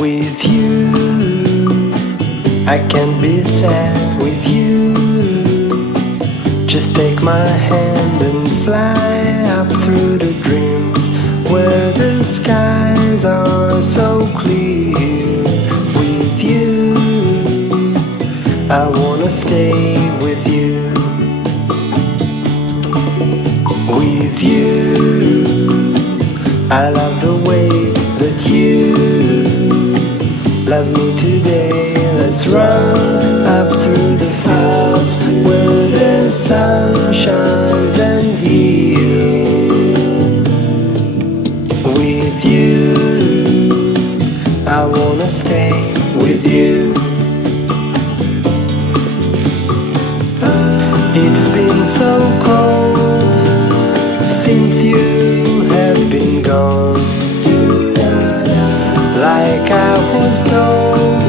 With you, I can't be sad with you. Just take my hand and fly up through the dreams where the skies are so clear. With you, I wanna stay with you. With you, I love the way that you love me today. Let's run up through the fields where the sun shines and heals. With you, I wanna stay with you. It's been so cold since you have been gone. Like I was told,